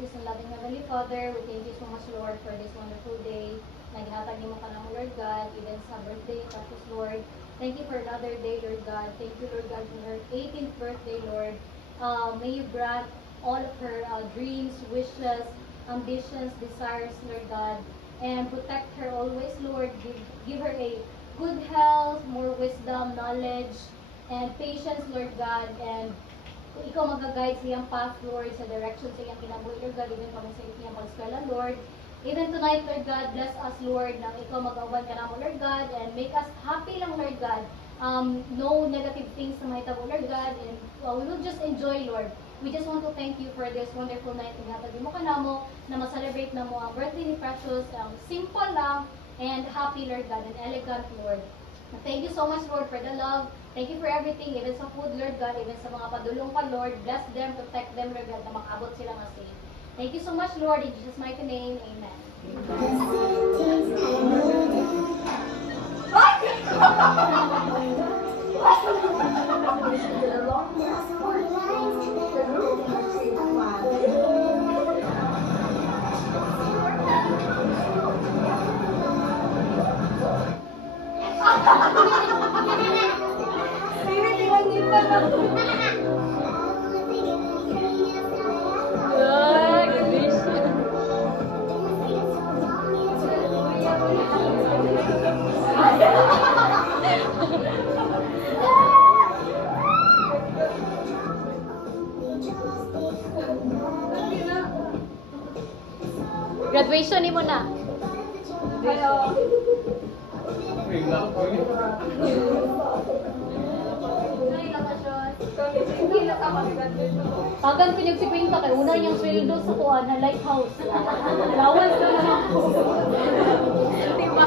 gracious and loving Heavenly Father, we thank you so much, Lord, for this wonderful day. Naghatag niyo ka ng Lord God, even sa birthday, tapos Lord, thank you for another day, Lord God. Thank you, Lord God, for her 18th birthday, Lord. May you grant all of her dreams, wishes, ambitions, desires, Lord God, and protect her always, Lord. Give her a good health, more wisdom, knowledge, and patience, Lord God, and ikaw mag-guide sa iyang path, Lord, sa direction sa iyang kinabuhi, Lord God, even kami sa iyang pag-eskwela, Lord. Even tonight, Lord God, bless us, Lord, na ikaw mag-awan ka naman, Lord God, and make us happy lang, Lord God. No negative things na mahitabo, Lord God, and we will just enjoy, Lord. We just want to thank you for this wonderful night na hatagi mo ka na mo, na ma-celebrate na mo ang birthday ni Precious. Simple lang, and happy, Lord God, and elegant, Lord. Thank you so much, Lord, for the love. Thank you for everything, even sa food, Lord God, even sa mga padulong pa, Lord. Bless them, protect them, Lord God, na makabot sila nga safe. Thank you so much, Lord, in Jesus' mighty name. Amen. Graduation ni mo na. Hello. Tagan pinyag si Quinta kay una niyang sweldo sa kuan na lighthouse. Lawas na naman ko. Diba?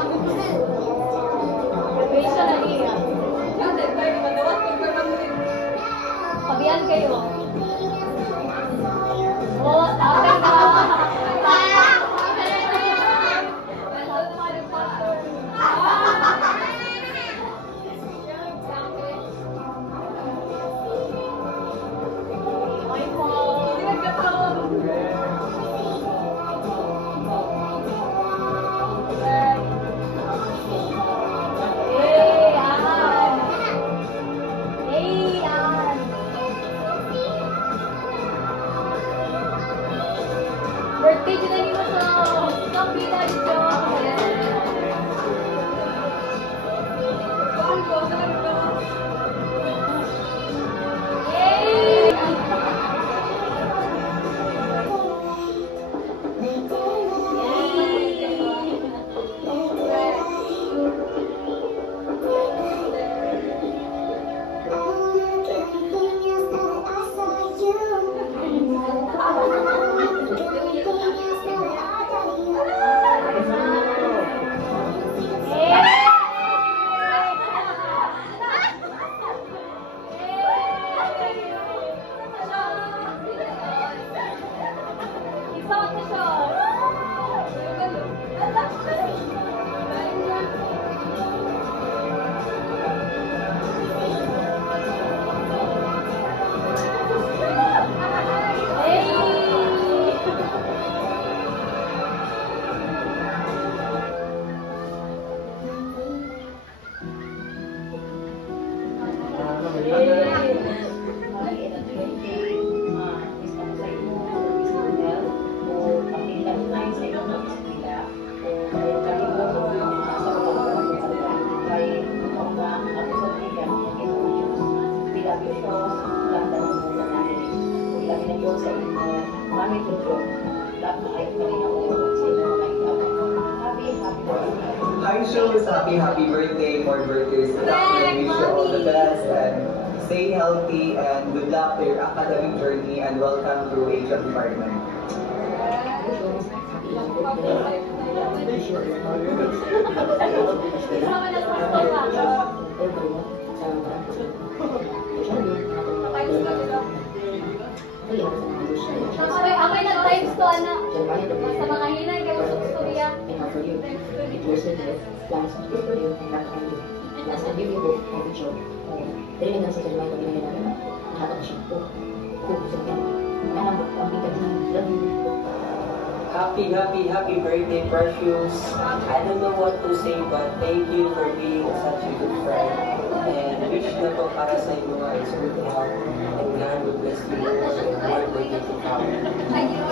Graduation na niya. Pabiyan kayo. Oh, tagan na. Birthday din na nila sa kapila dito. Hi, Shows. Happy birthday, more birthdays. We wish you all the best and stay healthy and good luck to your academic journey and welcome to HR department. Ako na times to, anak. Sa mga hinay, kayo sa storya. And I'll be good. Love you. Happy birthday, Precious. I don't know what to say, but thank you for being such a good friend. And wish na po para sa inyo ay good health. And God will bless you more and more birthday to come.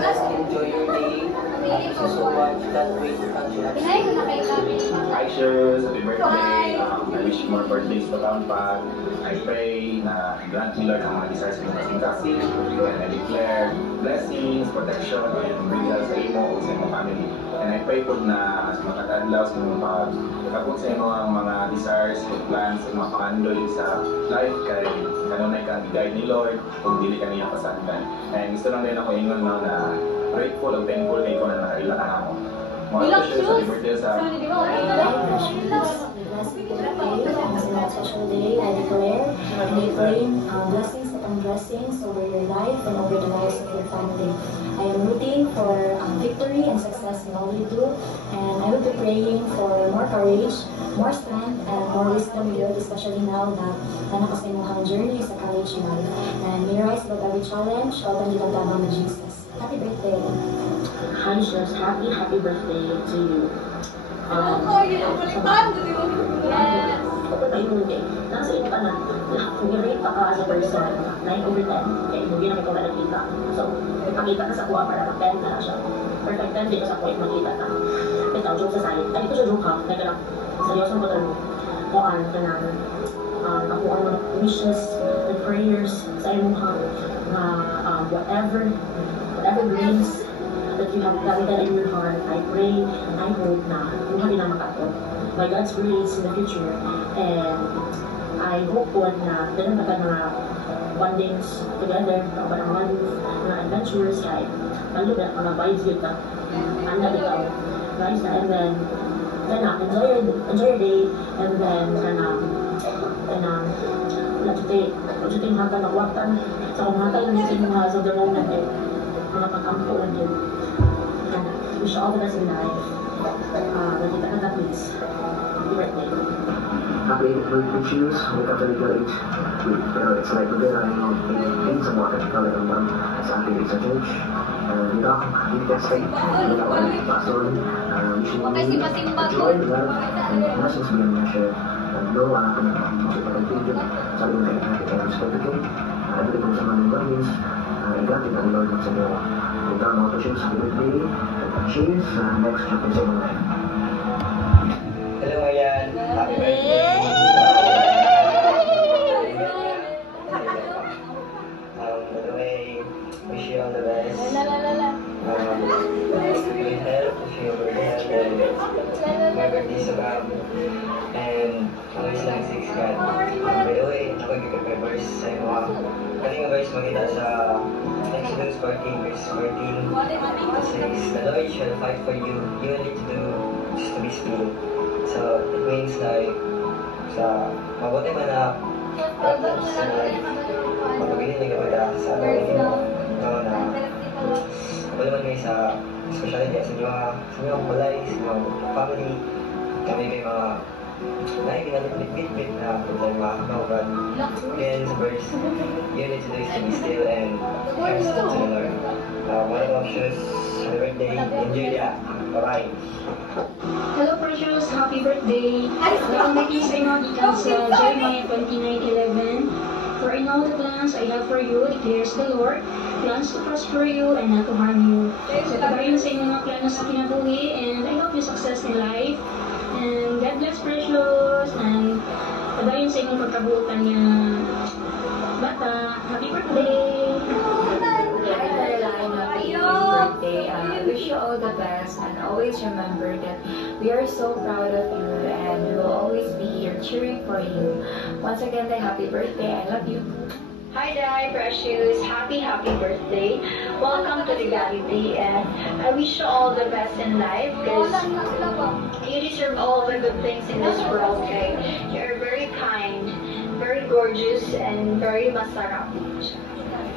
Just enjoy your day. Thank you so much. Can't wait to catch you next Pinay ko na kayo kami. Hi, Shurs. Happy birthday. I wish you more birthdays to come pa. I pray na grant ni Lord ang mga desires mo kasing-kasing. And I declare blessings, protection, and bigyan sa imo o sa imo family. And I pray po na sa mga katadlaw sa mga pagkakot sa imo ang mga desires, plans, ang mga pangandoy sa life kay kanunay kang guide ni Lord kung dili ka niya pasandan. And gusto lang din ako ingon no, na grateful o thankful kay ko na nakailan ako. Mga Ilang Shurs, happy birthday sa Sorry, di ba? Special day, I declare and I claim blessings upon blessings over your life and over the lives of your family. I am rooting for victory and success in all you do, and I will be praying for more courage, more strength, and more wisdom with you, especially now na nanakas mo ang journey sa college life. And may rise above every challenge, open the tabang of Jesus. Happy birthday! Hi, Shurs. Happy birthday to you. Yes. Ayun, okay. Nasa ito ka na, kung i-rate pa ka as a person, 9 over 10, kaya hindi na ikaw na nagkita. So, makita ka sa kuha para ka 10 na siya. Perfect 10, di ka sa kuha, makita ka. Ito, joke sa side. Ay, ito siya joke ha. Teka lang, seryoso ko tayo. Kuhaan ka na, ako ang mga wishes and prayers sa iyong ha, whatever dreams that you have gathered in your heart, I pray and I hope na yung hindi na makatod by God's grace in the future. And I hope po na ganun na mga bondings together, mga adventures, kahit ano ba, mga vibes yun na, ano bitaw, guys na, and then enjoy your day, and then lajutin hanggang nakwatan sa kumatay ng sinuha sa the moment eh, mga pagkampo lang yun. And wish you all the best in life. Nakita ka na please. Happy birthday. Happy birthday, Shoes. Wake up at a good age. It's like we're there, in some water. Kalau memang saat ini sa church. Dito, hindi ka stay. Dito ako ng pastor. Okay, simba-simba ko. Joy, love, and blessings bigyan niya siya. No, anak ko na makipag-video. Sabi mo kayo natin kayo sa pagkakin. Every kung sa mga gamis. Igatin ang Lord sa iyo. Ito ang mga Shoes. Happy birthday. Cheers. Next chapter sa mga. Hello, Ayan. Happy birthday. By the way, wish you all the best. Good health, wish you good health, and my birthday sa Bam. And always lang 6 God. By the way, ako yung may verse sa iyo. Kanina verse makita sa Exodus 14, verse 14. It says, the Lord shall fight for you. You need to do just to be still. So, it means like, sa mabuti man na problems sa life, magpabilin niya kapag sa pagiging mo, na wala man kayo sa specialty sa inyong balay, sa inyong family, kami kayo mga naibinalipit na problema, no, but again, sa verse, you need to do is to be still and trust to the Lord. One of Shoes, happy birthday, enjoy that, bye-bye. Hello, Precious. Happy birthday. Welcome back sa inyo dito sa Jeremiah 29:11. For I know the plans I have for you, declares the Lord, plans to prosper you and not to harm you. So, pagayon sa inyong mga plano sa kinabuhi, and I hope you success in life. And God bless, Precious. And pagayon sa inyong pagkabutan niya bata. Happy birthday! Hi, Caroline. Happy birthday. I wish you all the best, and always remember that we are so proud of you and we will always be here cheering for you. Once again, happy birthday. I love you. Hi, Dai, Precious. Happy birthday. Welcome to Legality, and I wish you all the best in life because you deserve all the good things in this world, okay? You're very kind, very gorgeous, and very masarap.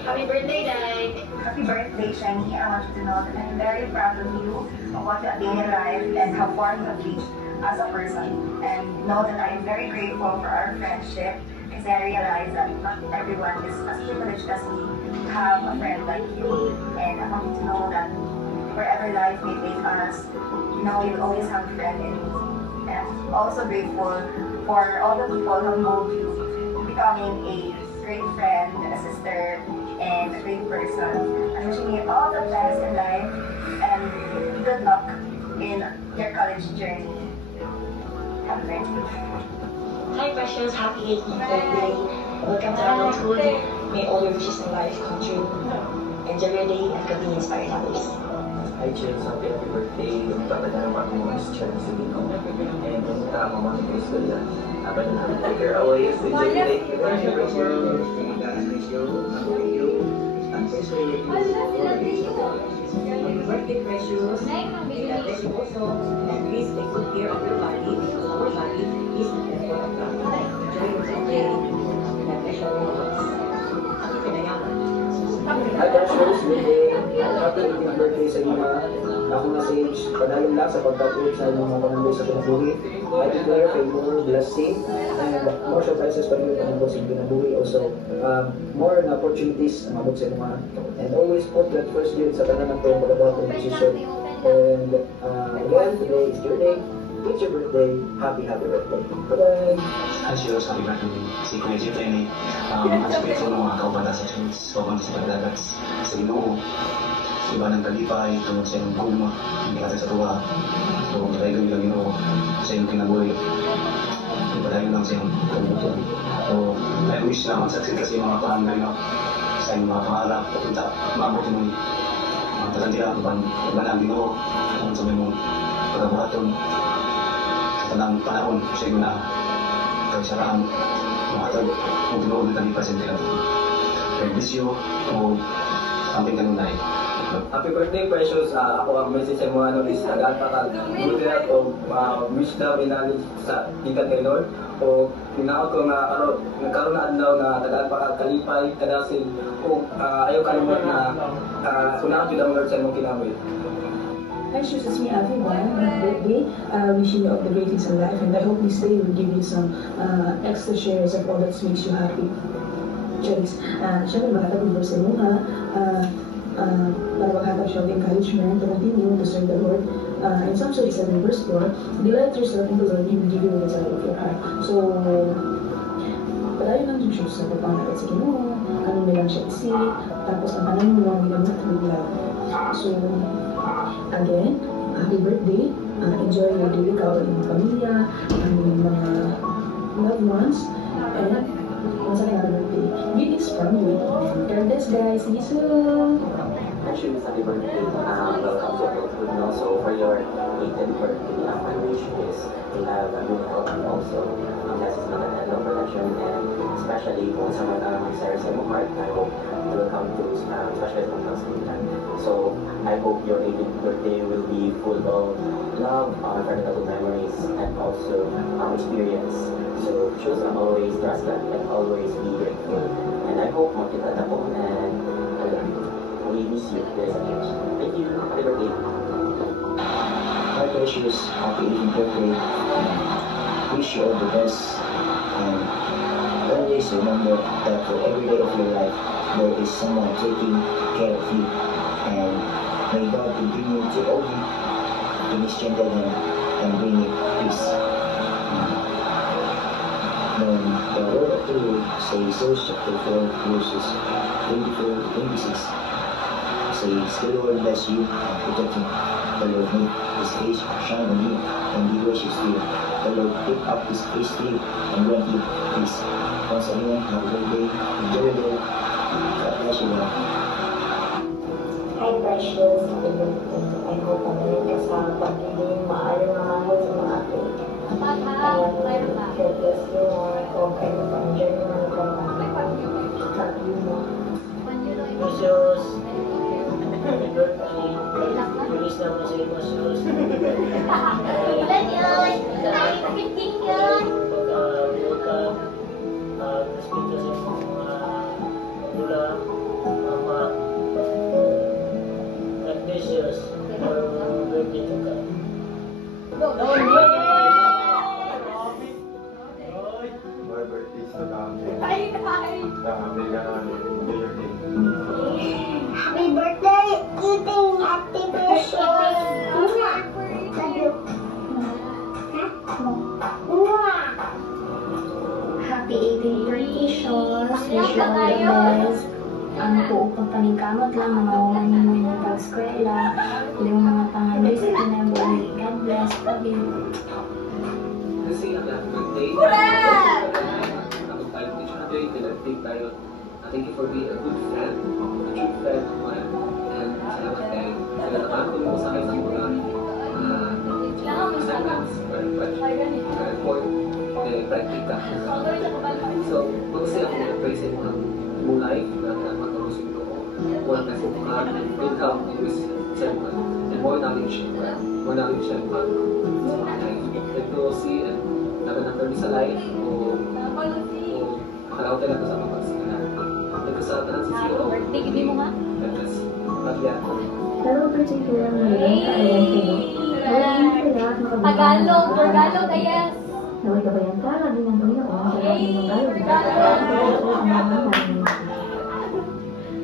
Happy birthday, Dai. Happy birthday, Shani. I want you to know that I'm very proud of you, of what you have been in life, and how far you have reached as a person. And know that I am very grateful for our friendship, because I realize that not everyone is as privileged as me to have a a friend like you. And I want you to know that wherever life may take us, you'll always have a friend in me. And I'm also grateful for all the people who moved you becoming a great friend, a sister, and a great person. I'm wishing you all the best in life and good luck in your college journey. Have a great day. Hi Precious, happy 18th birthday. Welcome to adulthood. May all your wishes in life come true. Enjoy your day and continue inspiring others. Hi Chels, happy birthday. Yung tatanyaman mo is Chels Silino. And yung tama mo ni Chris Gala. Habang yung take her away, enjoy your day. Thank you. Happy birthday, Precious. May God bless you also. And please take good care of your body because our body is the temple of God. Enjoy your day. God bless you all. Happy Pinayaman. Hi Precious, good day. Happy 18th birthday sa inyo. Ako na si padayon lang sa pagkatuloy sa inyong mga panamboy sa kinabuhi. I declare favor, blessing, and more surprises pa rin yung panamboy sa kinabuhi. Also, more opportunities na mabot sa mga. And always put that first date sa tanan ng tayo pagkagawa ng decision. And again, today is your day. It's your birthday. Happy birthday. Bye-bye. Hi, Shiros. Happy birthday. Si Kuya Jeff Lenny. Ang aspecto ng mga kaubanda sa Shiros. Kaubanda sa pagdagat. Sa Ginoo. Iba ng kalipay. Tungkol sa iyong gulma. Hindi kasi sa tuwa. So, nakaigaw yung Ginoo. Sa iyong kinabuhi. Ipadayon lang sa iyong kabubuhan. So, I wish na mag-succeed kasi mga panganday na sa iyong mga pangarap. Papunta. Mabuti mo. Tatantiya. Iba na ang Ginoo. Kung sa may mong pagkabuhaton. Tanang panahon sa iyo na kaisaraan makatag kung tinuod na kami presente lang. God bless you o something ganun na Happy birthday, Precious. Ako ang message sa mga is nag-alpakal. Buti o wish na minalid sa Ika Taylor. O pinaot ko na nagkaroon na adlaw na nag-alpakal kalipay, kadasin. O ayaw kalimot na kunakot yun ang Lord sa mong kinamoy. Precious, it's me, everyone. Happy birthday. Wishing you all the great things in life, and I hope this day will give you some extra shares of all that makes you happy. Charis. Siyempre, makatag mo sa muna para maghatag siya ng encouragement to continue to serve the Lord. In Psalm 37 verse 4, delight yourself in the Lord, He will give you the desire of your heart. So, padayon lang yung shoes sa pagpangalit sa Ginoo, ano nilang siya isip, tapos ang tanan mo lang nilang matulog. So, again, happy birthday. Enjoy your day, ikaw at yung pamilya, ang mga loved ones, and once again, happy birthday. Greetings from you. God bless, guys. See you soon. Actually, happy birthday. Welcome to adulthood. And also, for your 18th birthday, my wish is to have a good health and also blessings na ng protection, and especially kung sa mga mag-share sa mong heart, I hope you will come to especially from Constantine. So, I hope your 18th birthday will be full of love, unforgettable memories, and also experience. So, choose to always trust that and always be grateful. And I hope makita na po, and we miss you very much. Thank you. Happy birthday. Hi Precious, happy 18th birthday. Wish you all the best. And always remember that for every day of your life, there is someone taking care of you. And may God continue to hold you, to strengthen him, and bring you peace. Then the word of the Lord says, Psalms chapter 4, verses 24-26. Says, the Lord bless you and protect you. The Lord make His face shine on you and be gracious to you. The Lord lift up His face to you and grant you peace. Once again, have a great day. Enjoy your day. God bless you all. Hi Precious, happy birthday. I hope pagaling ka sa pagiging maayong mamahal sa mga ato. And God bless you more. Kung kayo pa-enjoy naman ko. Happy mo. Precious. Happy birthday. Release na mo sa iyo, Precious. Pagka-buot ka, respeto sa iyong mga magulang, mama. God bless you. For birthday to come. More birthdays to come. Happy ka namin. Enjoy your day. pagingkamot lang mga woman yung pag-eskwela, yung mga pangandoy sa kinabuhi. God bless. Love you. Kasi ang happy birthday. Correct! Ang tayo teacher natin, tayo. Thank you for being a good friend, a true friend of mine. And salamat kayo. Nakakatulong mo sa akin sa mga assignments or report praktika. So, magkasaya ako mag-present ng mong life na matalusin ko. More good health in this segment and more knowledge and sa mga life. And to see and naganapin sa life o makalaw talaga sa mga pagsikina. Nagkasatan sa CEO. Birthday, hindi mo nga? Hello, particular ngayon sa Tagalog, Tagalog, yes. Naway kabayan ka, lagi ng Panginoon, sa lagi ng Tagalog.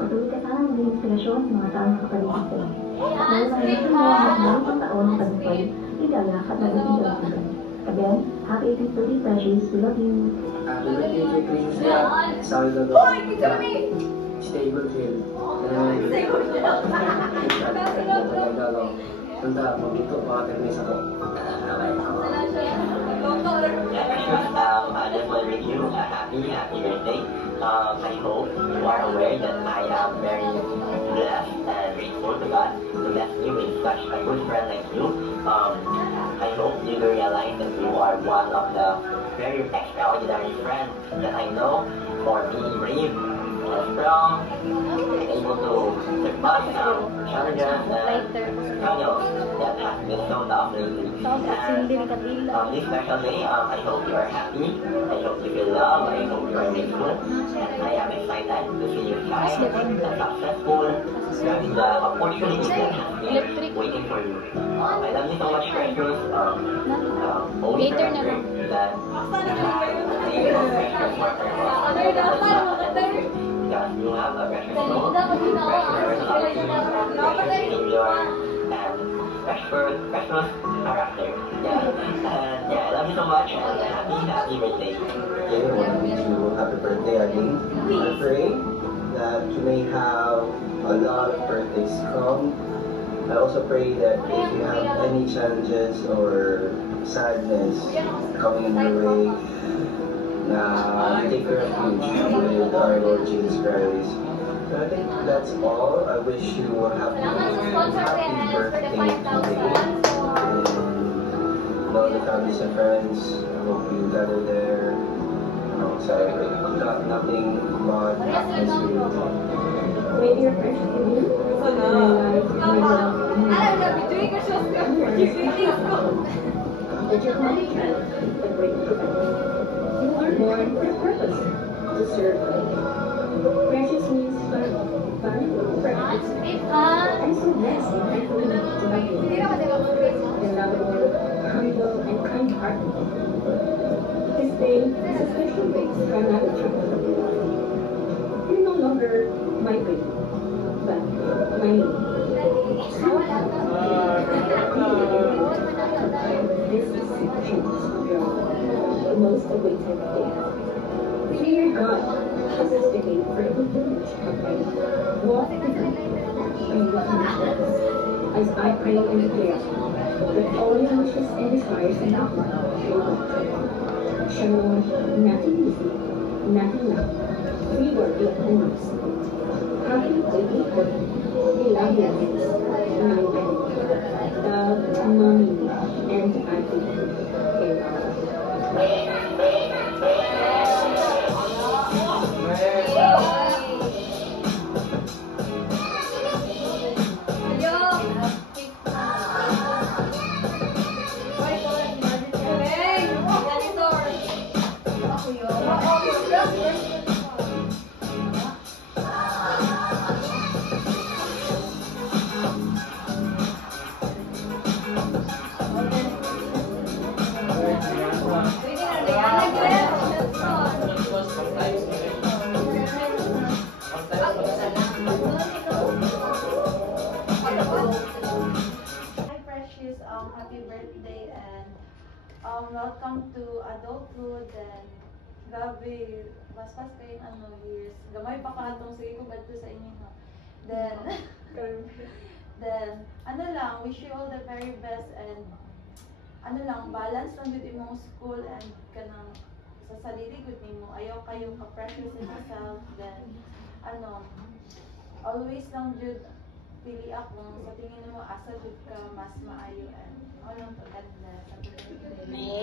Patuloy ka sana maging inspirasyon sa mga taong nakapaligid sa'yo. Dahil sa ito mo, magdamang pang taon ng tagumpay, ligaya at nagiging ka. Again, happy 18th birthday, Precious. We love you. Happy birthday, Princess. Sorry, Lolo. Stay good, Jill. Punta, magluto, makapermis ako. I just want to wish you a happy birthday. I hope you are aware that I am very blessed and grateful to God to bless you with such a good friend like you. I hope you will realize that you are one of the very extraordinary friends that I know for being brave, strong, able to surpass challenges and struggles that have been so tough lately. And this special day, I hope you are happy, I hope you feel love, I hope you are grateful, and I am excited to see you shine and successful, grabbing the opportunities that have been waiting for you. I love you so much, Precious. Always remember that because you have a precious soul, precious personality, precious behavior, and precious character. Yeah, I love you so much, and happy birthday. Okay, I want to wish you a happy birthday again. I pray that you may have a lot of birthdays come. I also pray that if you have any challenges or sadness coming your way, you take refuge with our Lord Jesus Christ. So I think that's all. I wish you a happy birthday today. And all the families and friends, I hope you gather there. Celebrate. Nothing but happiness for you. Maybe your precious to me. That your common friend, a great professional. You are born for a purpose, to serve others. Precious means valuable, precious. I'm so blessed and thankful to love you. The lovable, humble, and kind-hearted. This day is a special day for another chapter of your life. You're no longer my baby, but my me. This is the most awaited day. Fear God, this is the day for the privilege of life. Walk with me and with me as I pray and declare that all your wishes and desires in our heart will come true. Shalom, nothing easy, nothing loud. We work with the mercy. Happy birthday, we love you, Dad, Mommy, and Auntie. Happy birthday and welcome to adulthood and grabe baspas kayong years gamay pa ka atong sige ko gadto sa inyo ha Then, ano lang, wish you all the very best and ano lang, balance lang with imong school and kanang sa sarili good nimo. Ayaw kayo ka-pressure sa yourself. Then, ano, always lang jud pili ako sa tingin mo asa jud ka mas maayo and all lang to God bless.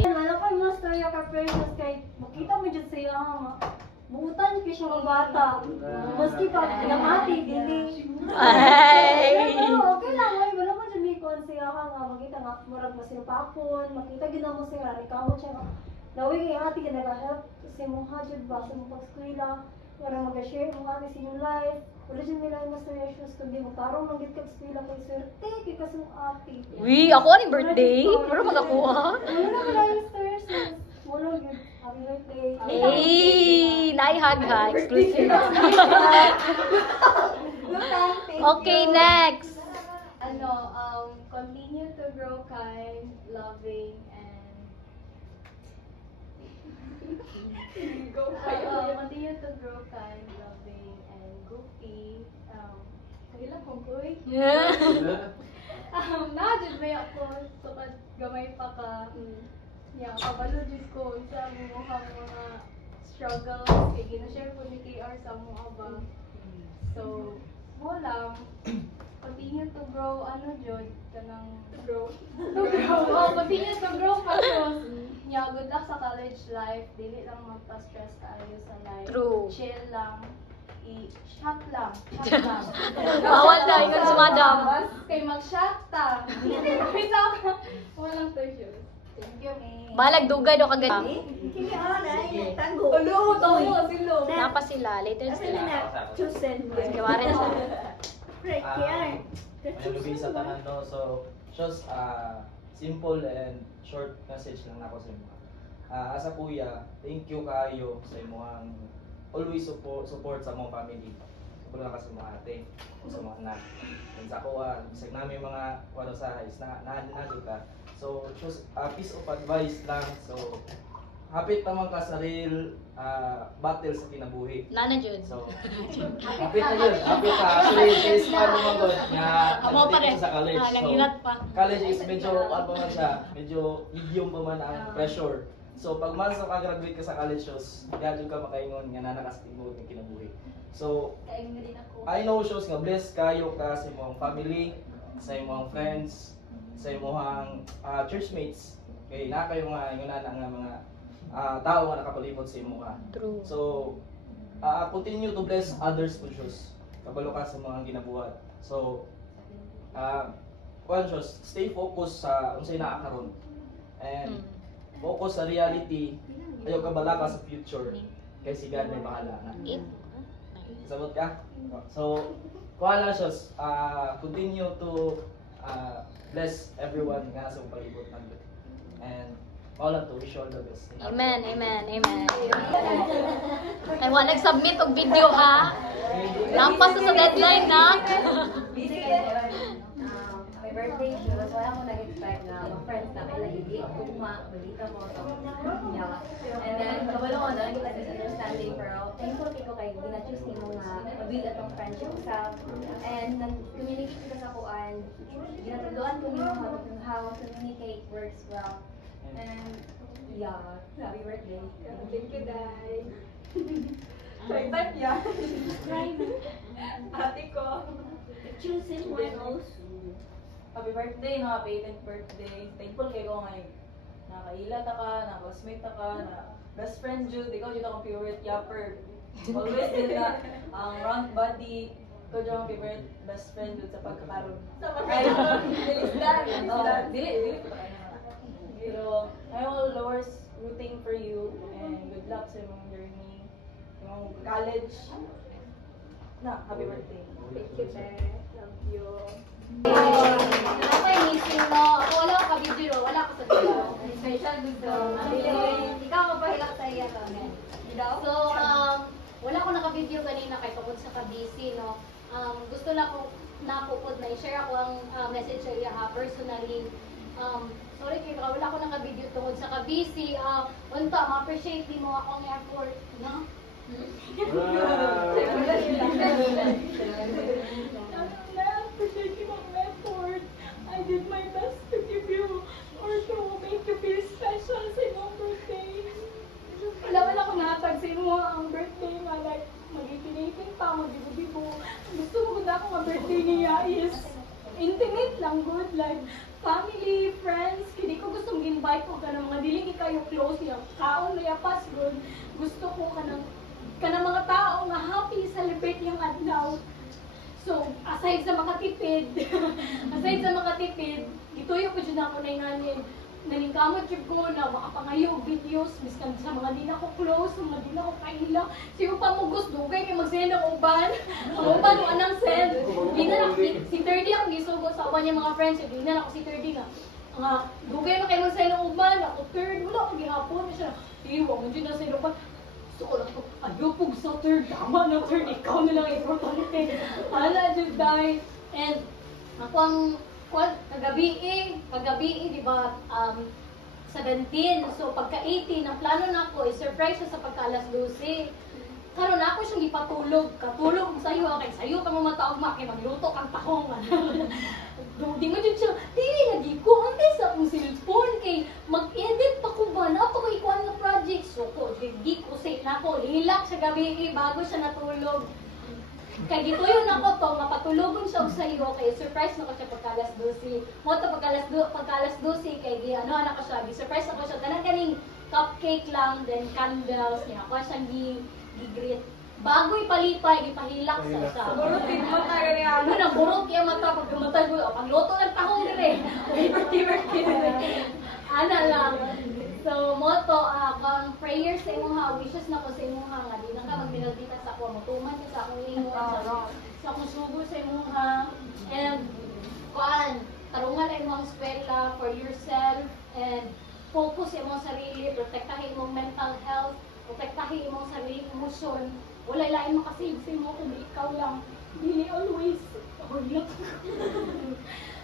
Ano kay mas storya ka precious kay makita mo jud sa iya nga buutan ko siya mga bata. Maski pa pinamati dili. Ay. Pero okay lang ay wala man jud mi kon siya nga makita nga murag masirpakon, makita gid mo siya rekamot siya. Nawi kay ati ka nag-help sa imong hajud ba sa imong pag-eskwela para mag-share mo ati sa imong life. Wala dyan nila yung mas reactions kundi magkaroon ng git kag-eskwela kay swerte kay kasong ati. Uy, ako ni birthday. Pero magakuha. Wala na wala yung stars. Wala yun. Happy birthday. Hey, naihag ha. Exclusive. Okay, next. Continue to grow kind, loving, and continue to grow kind, loving, and goofy. Kailan kong kuy? Nakajud may ako, sukad gamay pa ka. Yang kabalo jud ko sa mga struggles kay gina-share ko ni KR sa mga ba. So, mo lang continue to grow jud kanang grow. Continue to grow pa so. Yeah, good luck sa college life. Dili lang magpa-stress kaayo sa life. True. Chill lang. Shot lang. Bawal na, ikaw sa madam. Kay mag-shot ta. Walang tissues. Thank you, May. Balag dugay do kagad. Kini ana tango. Ulo, tayo sila. Napa sila, later sila. Chosen. Gawarin sa. Malubig sa tanan no. So, just simple and short message lang ako sa inyo. Asa kuya, thank you kayo sa imong always support sa mong family. Support lang ka sa mga ate, sa mga anak. And sa ako, bisag namin mga wala sa is na ka. So, just piece of advice lang. So, hapit naman ka sa real battle sa kinabuhi. Nana jud. So, hapit na yun. Hapit ka. Actually, is pa naman doon nga nag-take sa college. Naghilat pa. College is medyo, ano man siya, medyo medium pa man ang pressure. So, pag man sa graduate ka sa college shows, diyan ka makaingon nga nanakastigod ng kinabuhi. So, I know shows nga blessed kayo ka sa imong family, sa imong friends, sa imong churchmates. Kay na kayo nga nga mga tao nga nakapalibot sa imo ka. True. So, continue to bless others po Diyos. Kabalo ka sa mga ginabuhat. So, Diyos, stay focused sa unsay naa karon. And focus sa reality. Ayaw ka bala ka sa future. Kay si God may bahala na. Sabot ka? So, kuha siya, continue to bless everyone nga sa palibot natin. And all to wish you all the best. Amen, amen, amen. Ay, wala nag-submit og video ha. Lampas na sa deadline na. My birthday shows, wala akong nag-expect na mga friends na may lagi tugma, balita mo, yawa. And then, kabalo ko na, kita misunderstanding, pero thankful ko kay gina-choose ni mo nga mabuild atong friendship sa. And nag-communicate ka sa kuan, ginatagduan ko ni mo how communicate works well. And yeah, happy birthday. Thank you, guys. Try type yan. Ate ko. Choosing one also. Happy birthday, no? Happy 18th birthday. Thankful kayo nga nakaila ta ka, nakasmate ta ka, na best friend jud, ikaw jud akong favorite yapper. Always din na ang round body, ikaw jud akong favorite best friend jud sa pagkakaroon. Sa pagkakaroon. Dili ko tayo na. Pero I will always rooting for you and good luck sa imong journey, imong college. Na, happy birthday. Thank you, Beth. Love you. Ako ay missing, no? Ako wala akong ka-video, wala ako sa video. Special video. Ikaw mapahilak sa iya ka. So, wala ako naka-video kanina kay tungkol sa ka-busy, no? Gusto lang ako napupod na i-share ako ang message sa iya ha, personally. Sorry kayo, wala ako naka-video tungkol sa ka-busy. Unta, ma-appreciate din mo akong effort, no? birthday niya is intimate lang good, like family, friends. Hindi ko gustong invite ko ka ng mga dili kayo close niya. Kaon niya pas good. Gusto ko ka ng mga tao nga happy celebrate yung adlaw. So, aside sa makatipid, gituyo ko dyan ako na nganin. Nalingkamot yung ko na makapangayo videos, miskan sa mga di na ko close, mga di na ko kaila. Siyo pa mo gusto, kaya mag-send ang uban. Ang uban mo anang send. Di na si 30 ako gisugo sa uban niya mga friends. Di na ako si 30 nga. Dugay na kayo mag-send ang uban. Ako third, wala ako gihapon. Siya, iwa mo dyan na sa uban. So, lang ko, ayupog sa third. Tama na third, ikaw na lang importante. Hala, dyan dahil. And, ako ang kagabi, di ba, 17. So, pagka 18, ang plano na ako, surprise sa pagka alas 12. Karon ako siyang ipatulog. Katulog sa'yo, kay sa'yo ka mamataog kay magluto kang tahong. Di mo dyan siya, dili lagi ko, hantay sa akong cellphone, kay mag-edit pa ko ba, na pa ko ikuan nga project. So, di ko say na ako, hilak sa gabi, bago siya natulog. Kaya dito yun ako to, mapatulogon siya sa iyo, kaya surprise na ko siya pagkalas 12. Mo to pagkalas 12, kaya ano ko siya, surprise ako siya, ganang kaning cupcake lang, then candles, niya ako siyang gigreet. Bago ipalipay, ipahilak sa siya. Burot din mata, gani ano na, burot yung mata, pag gumatay ko, pagluto ng tahong rin. Birthday ana lang. So, moto, kung prayers sa imong ha, wishes na ko sa imong ha, nga di na ka magminaldita sa ako, matuman ka sa akong ingon, sa akong sugo sa imong ha. And, tarungan na imong eskwela for yourself, and focus sa imong sarili, protektahin imong mental health, protektahin imong sarili emosyon. Wala lain makasave sa imo kung ikaw lang. Dili always,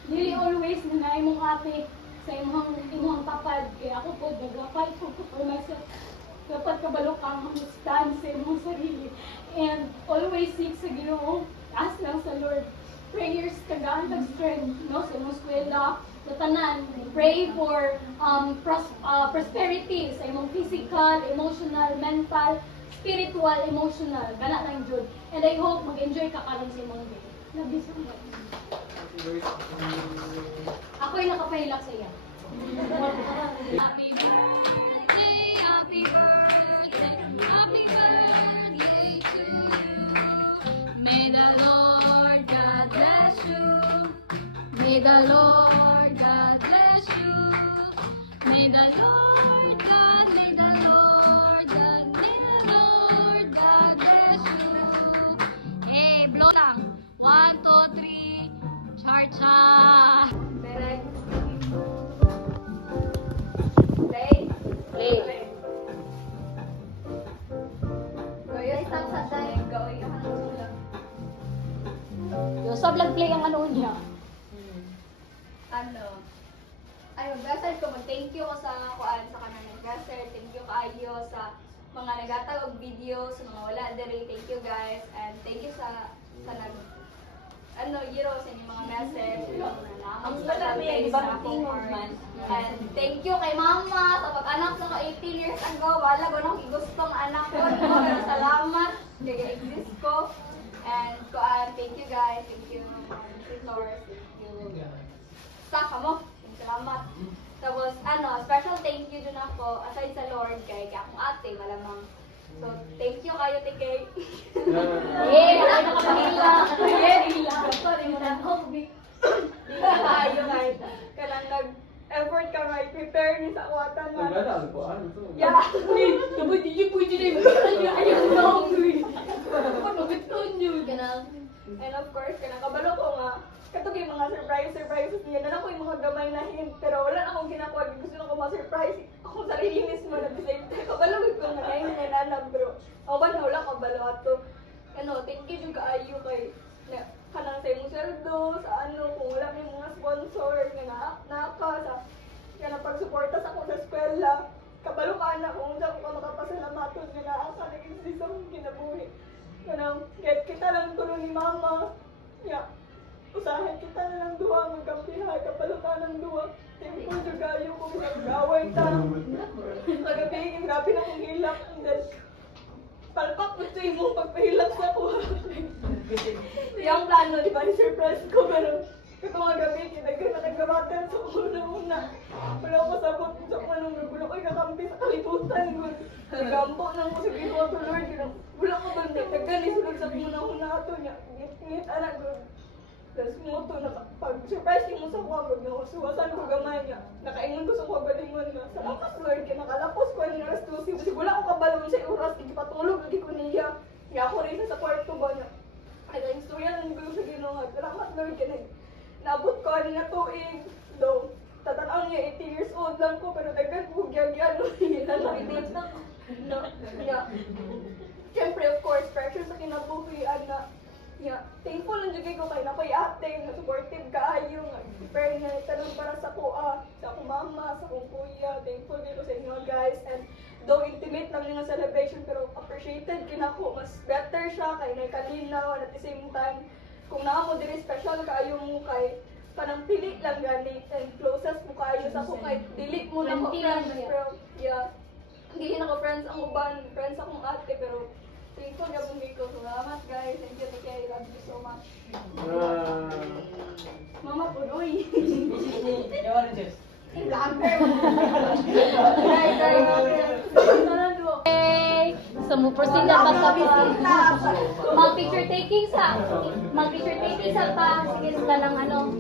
dili always na imong ate sa imong papad. Kaya ako po, nag-fight for myself. Dapat kabalo kang stand sa imong sarili. And always seek sa Ginoo. Ask lang sa Lord. Prayers, tagaan ng strength, no? Sa imong eskwela, sa tanan. Pray for prosperity sa imong physical, emotional, mental, spiritual, emotional. Gana lang jud. And I hope mag-enjoy ka karon sa imong day. Love you so much. Ako'y nakapahilak sa iya. Happy birthday, happy birthday, happy birthday to you. May the Lord God bless you. May the Lord God bless you. May the Lord God, may the Lord God, may the Lord God bless you. Hey, blow lang. 1, 2, 3. Cha-cha. Play. Yung sablag play ang ano niya. Ayun, gasal ko, thank you ko sa kanang nag-gasal, thank you kaayo sa mga nagatag og video, sa mga wala dere, thank you guys, and thank you sa Yiro sa inyong mga message, ang salamat sa akong heart. And thank you kay mama sa pag-anak sa 18 years ago, wala ko nang igustong anak ko, pero salamat kay exist ko. And thank you guys, thank you visitors, thank you staff mo, salamat. Tapos special thank you dun ako, aside sa Lord, kay akong ate, malamang. So, thank you kayo, Tikay. Ay nakapahila. Sorry mo na. Kayo kahit kanang nag-effort ka prepare ni sa kuwatan na. Nagdadaan po, ano ito? Yeah. Dapat hindi pwede na yung ayaw na. Pagkakon yun. And of course, kabalo ko nga, katong yung mga surprises niya, na ako yung mga gamay na hint, pero wala na akong ginagawa, gusto na ko ma-surprise akong sarili mismo na the same time. Kabalo ko nga na yung nananam, pero ako ba na wala kabalo ato. Thank you yung kaayo kay kanang sa imong sweldo, sa kung wala may mga sponsor, nga naka sa pagsuporta sa ako sa eskwela. Kabalo ka na kung saan ko makapasalamatod nga naasa nag-exist akong kinabuhi. Kahit kita lang tulong ni mama, usahin kita na lang duha, magkampiha, kapalutan ng duha. Tempo yung gayo ko, gaway ta. Nagabingin, grabe na kong hilak. And then, palpak mo ito yung pagpahilak sa kuha. Yung plano, di ba, surprise ko, pero ito mga gabi, kinagay na nagkabatan sa una-una. Wala ko sabot sa manong nagulo ko, kakampi sa kalibutan ko. Nagampo na mo sa ginawa ko, Lord. Wala ko ba nagkagan, isulog sa una-una ato niya. Ngit, anak ko. Tapos mo ito, pag-surprise mo sa kuwagod nga, suwasan ko gamay niya. Nakaingon ko sa kuwagalingon nga. Salamat, Lord, kaya nakalapos ko ang alas 12. Kasi wala ko kabalon sa oras, ikipatulog, lagi ko niya. Kaya ako rin sa kwarto ba niya. Kaya yung storya lang ko sa ginawa. Salamat, Lord, kaya naabot ko ani nga tuig. Though, tatanaw niya 18 years old lang ko, pero daghan ko gyagyan no. Nalamitin na ko. No, yeah. Siyempre, of course, pressure sa kinabuhian na thankful lang jud ko kay napay ate nga supportive kaayo nga prepare nga tanong para sa kuha, sa akong mama, sa akong kuya. Thankful gyud ko sa inyo guys, and though intimate lang nga celebration pero appreciated kinako, mas better siya kay nagkalinaw and at the same time kung naa mo diri special kaayo mo kay panang pili lang gani and closest mo kaayo sa ako kay dili mo na ko friends pero yeah hindi na ko friends ang uban, friends akong ate pero thankful ka mong ko. Salamat guys. Thank you, I love you so much. Mama po, uy. Yawan Jess. Okay. So, proceed na pa sa mag-picture taking sa pa. Sige, sila lang ano.